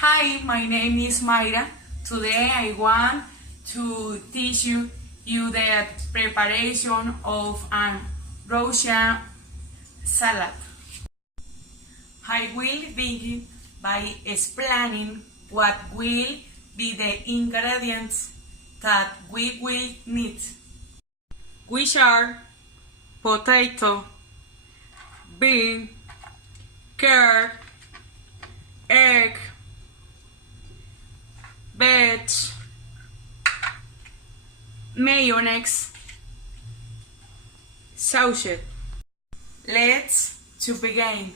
Hi, my name is Mayra. Today I want to teach you the preparation of an Russian salad. I will begin by explaining what will be the ingredients that we will need, which are potato, bean, carrot, egg, veg, mayonnaise, sausage. Let's begin.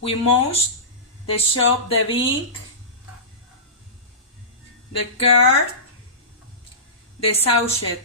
We must chop the bean, the carrot, the sausage.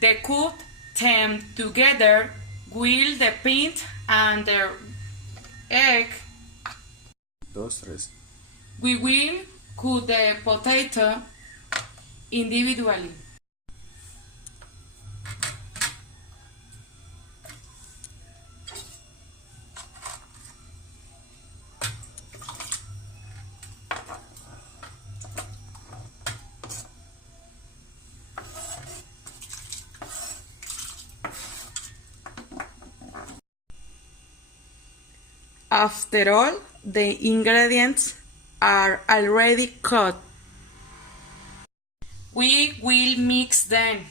The cut them together with the bean and the egg. We will cut the potato individually. After all, the ingredients are already cut. We will mix them.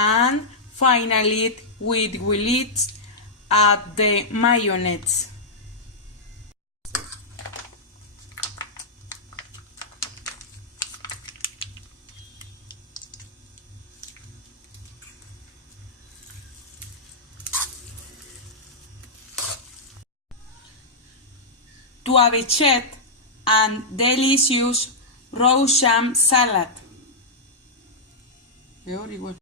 And finally, we will add the mayonnaise. To a bechet and delicious Russian salad.